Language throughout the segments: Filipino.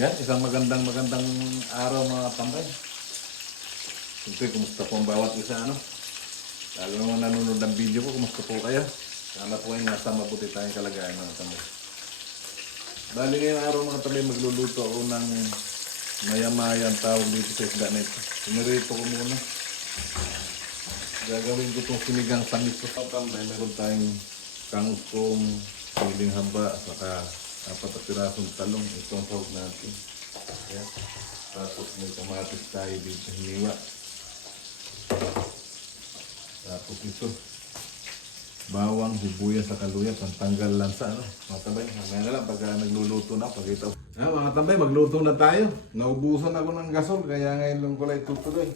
Yan, isang magandang araw mga tambay. Siyempre, kumusta po ang bawat isa, ano? Lalo naman nanonood ng video ko, kumusta po kayo? Sana po ay nasa mabuti tayong kalagayan mga tambay. Bali ngayong araw mga tambay, magluluto ako ng maya-maya ang tawag dito sa isda na ito. Pinirito ko muna. Gagawin ko itong sinigang tamis ko. Mga tambay, meron tayong kangkong, siling haba, saka 4 na pirasong talong. Ito ang sahog natin. Yan. Tapos may kamatis tayo dito, hiniwa. Tapos ito, bawang, sibuyas sa kaluyas, ang tanggal lansa, ano? Mga tambay, mamaya na lang pag nagluluto na, pagkita. Mga tambay, magluto na tayo. Naubusan ako ng gasol, kaya ngayon lang ko lang itutuloy.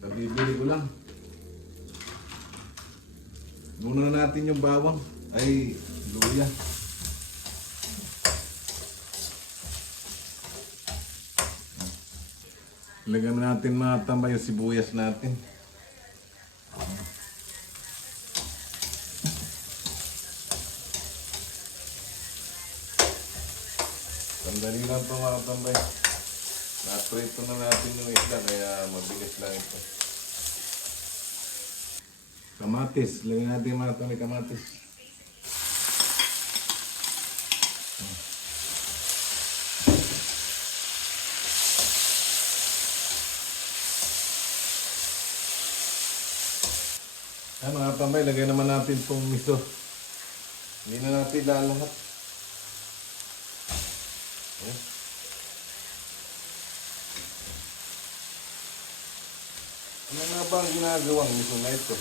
Nabibili ko lang. Muna natin yung bawang, ay luya. Lagyan natin mga tambay yung sibuyas natin. Sandali lang ito mga tambay. Na-prito na natin yung isda kaya mabilis lang ito. Kamatis. Lagyan natin mga tambay kamatis. Mga tambay, lagay naman natin itong miso. Hindi na natin lalahat. Ano nga ba ang ginagawang miso na ito?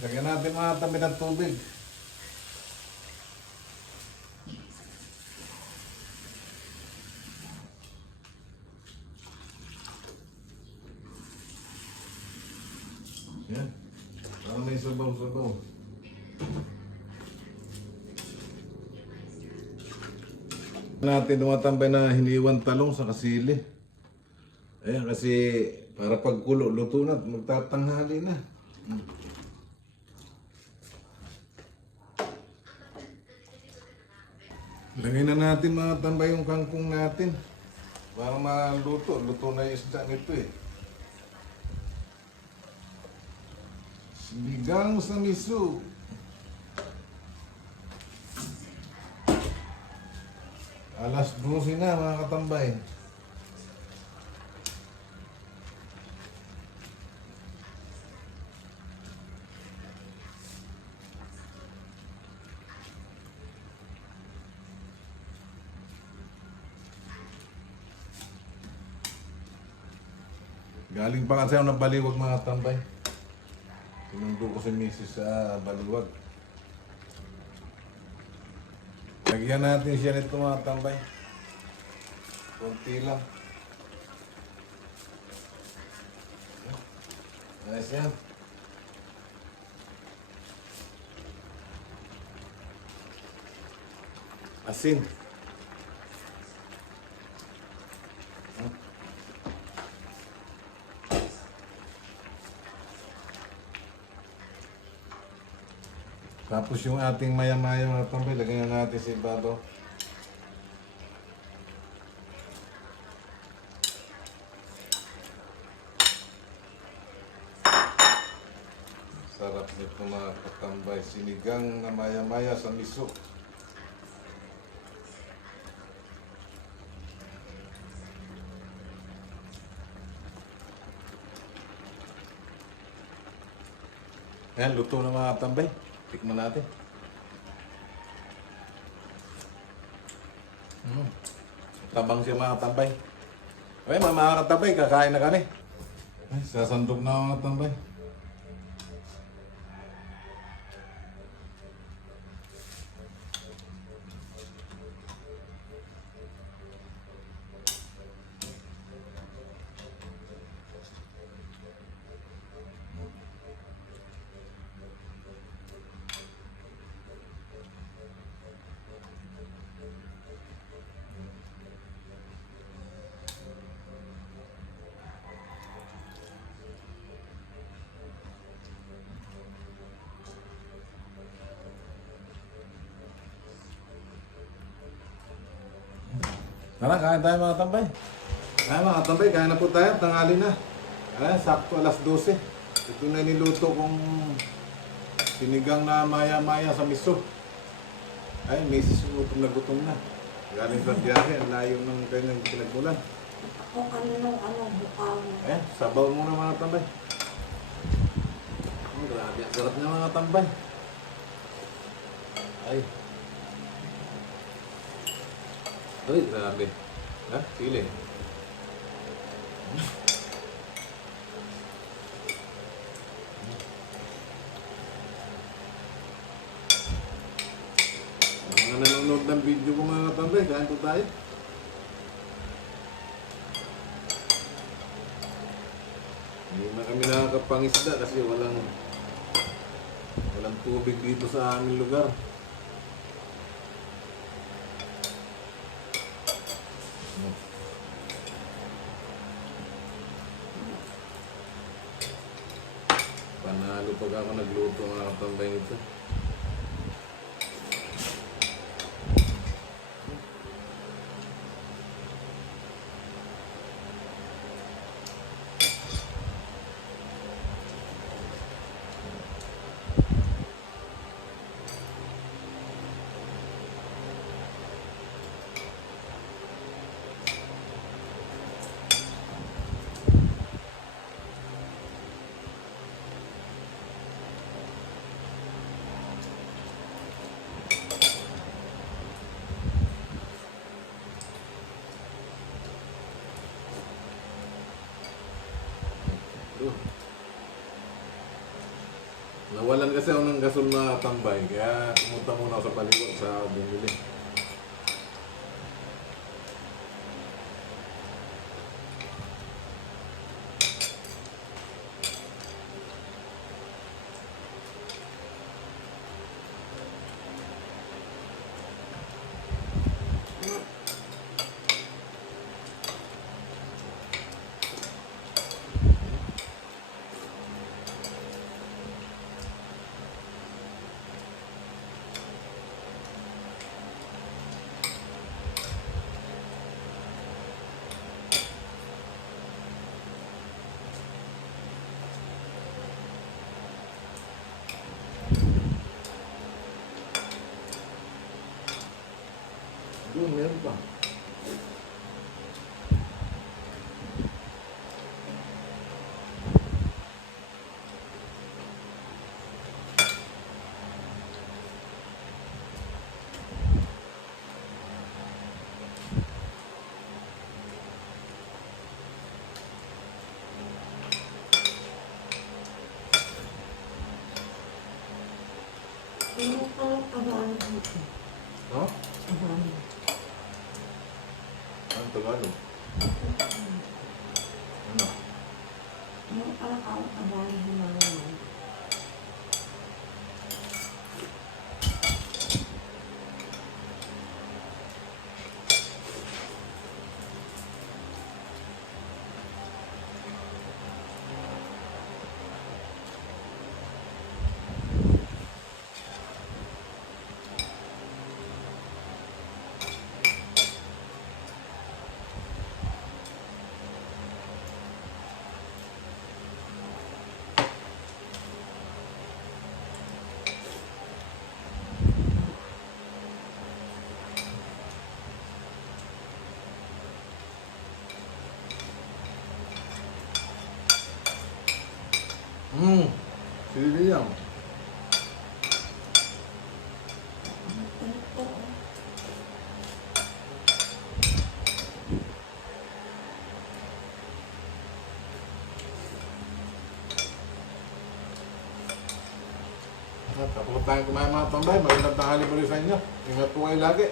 Lagyan natin mga tambay ng tubig. Yan. Para may sabaw-sabaw. Natin tumatambay na hiniwan talong sa kasili. Ayan, kasi para pagkulo, luto na, magtatanghali na. Lagay na natin mga tambay yung kangkong natin. Para maluto, luto na yung isda nito eh. Sinigang sa miso. Alas 12 na mga katambay. Galing pa kasi ako ng Baliwag mga tambay. Sinundo ko si Mrs. sa Baliwag. Lagyan natin siya nito mga tambay. Kunti lang. Nice yan. Asin. Tapos yung ating maya-maya mga tambay, lagyan na natin sa ibabaw. Sarap nito mga katambay, sinigang na maya-maya sa miso. Ayan, luto na mga tambay. Tikman natin. Tabang siya mga tambay. Okay, mga katambay, kakain na kami. Ay, sasandok na mga tambay. Tara, kain tayo mga tambay. Ay mga tambay, kain na po tayo. Tanghali na. Ay, sakto alas 12. Ito na niluto kong sinigang na maya-maya sa miso. Ay, misis gutom na. Galing sa biyahe, ang layo ng kanyang pinagmulan. Kung ano, bukaw. Eh, sabaw muna mga tambay. Oh, grabe, ang sarap niya mga tambay. Ay. Ay, grabe. Ha? Sili. Mga nanonood ng video ko mga tambay, kain po tayo. Hindi na kami nakakapangisda kasi walang tubig dito sa aming lugar. Panalo pag ako nagluto mga katambay nito. Nawalan kasi ako ng gasol na tambay, kaya pumunta muna ako sa palikot sa bumili. Doon, meron pa. Ano abaan dito? No? Abaan. Ang Tagalog. Ano? Ano abaan naman? Sili yan. Tapos tayo kumain mga tambay. Magandang tanghali po rin sa inyo. Ingat po kayo lagi.